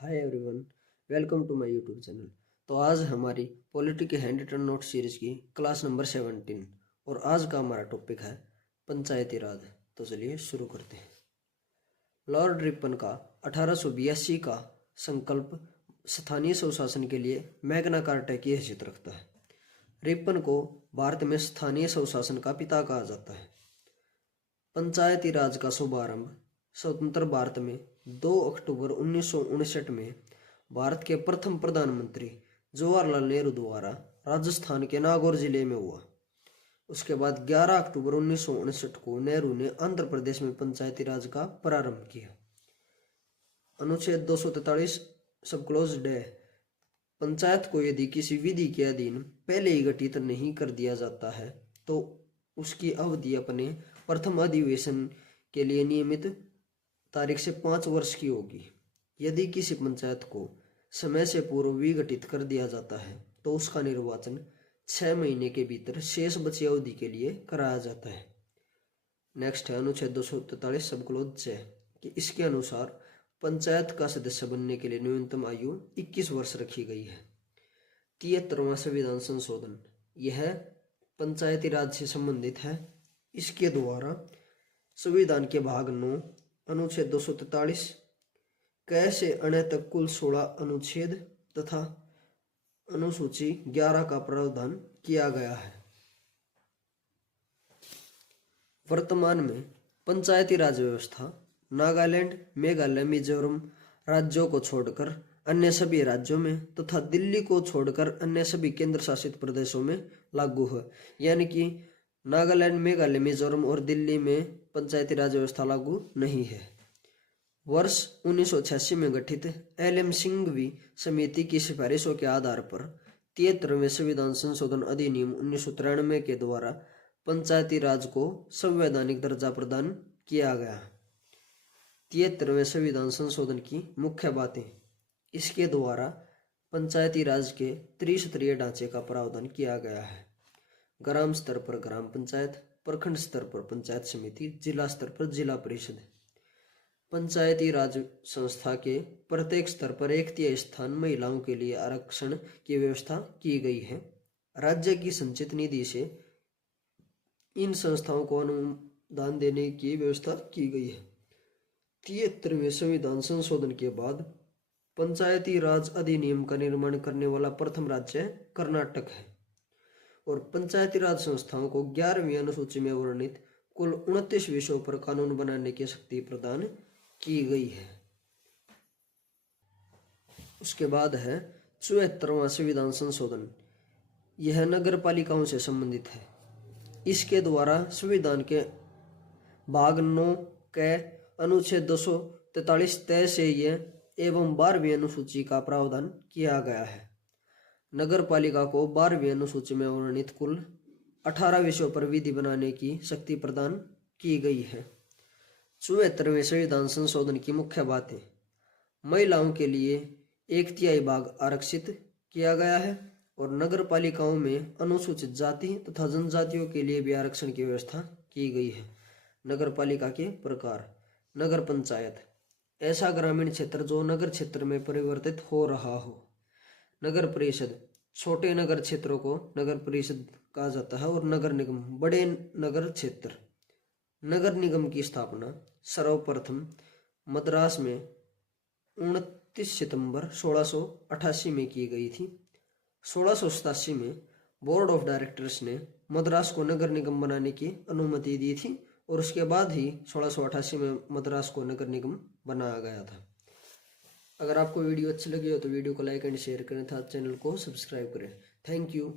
Hi everyone, welcome to my YouTube channel. तो आज हमारी पॉलिटी के हैंड रिटन नोट सीरीज की क्लास नंबर 17 और आज का हमारा टॉपिक है पंचायती राज। तो चलिए शुरू करते हैं। लॉर्ड रिपन का 1882 का संकल्प स्थानीय स्वशासन के लिए मैग्ना कार्टा की हैसियत रखता है। रिपन को भारत में स्थानीय स्वशासन का पिता कहा जाता है। पंचायती राज का शुभारंभ स्वतंत्र भारत में 2 अक्टूबर 1959 में भारत के प्रथम प्रधानमंत्री जवाहरलाल नेहरू द्वारा राजस्थान के नागौर जिले में हुआ। उसके बाद 11 अक्टूबर 1959 को नेहरू ने आंध्र प्रदेश में पंचायती राज का प्रारंभ किया। अनुच्छेद 243 सब क्लोज डे, पंचायत को यदि किसी विधि के अधीन पहले ही गठित नहीं कर दिया जाता है तो उसकी अवधि अपने प्रथम अधिवेशन के लिए नियमित तारीख से 5 वर्ष की होगी। यदि किसी पंचायत को समय से पूर्व विघटित कर दिया जाता है तो उसका निर्वाचन 6 महीने के भीतर शेष बची अवधि के लिए कराया जाता है। नेक्स्ट है अनुच्छेद 243 सब क्लोज 6 कि इसके अनुसार पंचायत का सदस्य बनने के लिए न्यूनतम आयु 21 वर्ष रखी गई है। 73वां संविधान संशोधन यह पंचायती राज से संबंधित है। इसके द्वारा संविधान के भाग 9 अनुच्छेद 243 क से अण तक कुल 16 अनुच्छेद तथा अनुसूची 11 का प्रावधान किया गया है। वर्तमान में पंचायती राज व्यवस्था नागालैंड, मेघालय, मिजोरम राज्यों को छोड़कर अन्य सभी राज्यों में तथा दिल्ली को छोड़कर अन्य सभी केंद्र शासित प्रदेशों में लागू है। यानी कि नागालैंड, मेघालय, मिजोरम और दिल्ली में पंचायती राज व्यवस्था लागू नहीं है। वर्ष 1986 में गठित एल.एम. सिंघवी समिति की सिफारिशों के आधार पर 73वें संविधान संशोधन अधिनियम 1993 के द्वारा पंचायती राज को संवैधानिक दर्जा प्रदान किया गया। 73वें संविधान संशोधन की मुख्य बातें। इसके द्वारा पंचायती राज के त्रिस्तरीय ढांचे का प्रावधान किया गया है। ग्राम स्तर पर ग्राम पंचायत, प्रखंड स्तर पर पंचायत समिति, जिला स्तर पर जिला परिषद। पंचायती राज संस्था के प्रत्येक स्तर पर 1/3 स्थान महिलाओं के लिए आरक्षण की व्यवस्था की गई है। राज्य की संचित निधि से इन संस्थाओं को अनुदान देने की व्यवस्था की गई है। 73वें संविधान संशोधन के बाद पंचायती राज अधिनियम का निर्माण करने वाला प्रथम राज्य कर्नाटक है और पंचायती राज संस्थाओं को 11वीं अनुसूची में वर्णित कुल 29 विषयों पर कानून बनाने की शक्ति प्रदान की गई है। उसके बाद है 74वां संविधान संशोधन। यह नगर पालिकाओं से संबंधित है। इसके द्वारा संविधान के भाग 9 के अनुच्छेद 243 तय से यह एवं 12वीं अनुसूची का प्रावधान किया गया है। नगर पालिका को 12वीं अनुसूची में वर्णित कुल 18 विषयों पर विधि बनाने की शक्ति प्रदान की गई है। 74वें संविधान संशोधन की मुख्य बातें। महिलाओं के लिए 1/3 भाग आरक्षित किया गया है और नगर पालिकाओं में अनुसूचित जाति तथा जनजातियों के लिए भी आरक्षण की व्यवस्था की गई है। नगर पालिका के प्रकार। नगर पंचायत ऐसा ग्रामीण क्षेत्र जो नगर क्षेत्र में परिवर्तित हो रहा हो। नगर परिषद छोटे नगर क्षेत्रों को नगर परिषद कहा जाता है और नगर निगम बड़े नगर क्षेत्र। नगर निगम की स्थापना सर्वप्रथम मद्रास में 29 सितंबर 1688 में की गई थी। 1687 में बोर्ड ऑफ डायरेक्टर्स ने मद्रास को नगर निगम बनाने की अनुमति दी थी और उसके बाद ही 1688 में मद्रास को नगर निगम बनाया गया था। अगर आपको वीडियो अच्छी लगी हो तो वीडियो को लाइक एंड शेयर करें तथा चैनल को सब्सक्राइब करें। Thank you.